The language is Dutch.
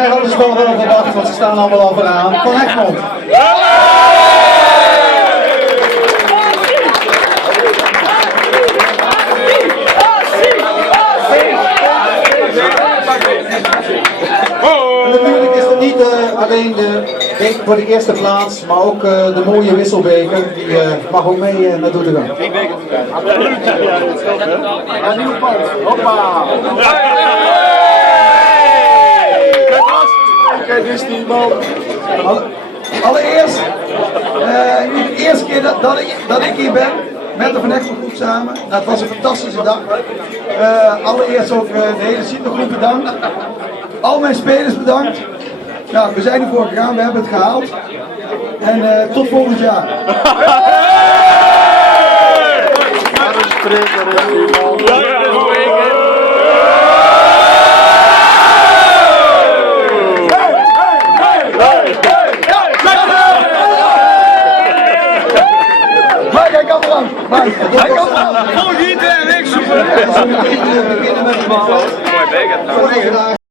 mij hadden ze wel verwacht, want ze staan allemaal al vooraan. Van Egmond. En natuurlijk is er niet alleen de beker voor de eerste plaats, maar ook de mooie wisselbeker. Die mag ook mee naar Doetinchem. Hoppa! Kijk eens die man. Allereerst, de eerste keer dat ik hier ben, met de Van Egmond groep samen. Nou, het was een fantastische dag. Allereerst ook de hele Citrogroep bedankt. Al mijn spelers bedankt. Nou, we zijn ervoor gegaan, we hebben het gehaald. En tot volgend jaar. Maar jij kan eraan. Hij kan eraan. Volg niet en niks. We beginnen met de bal.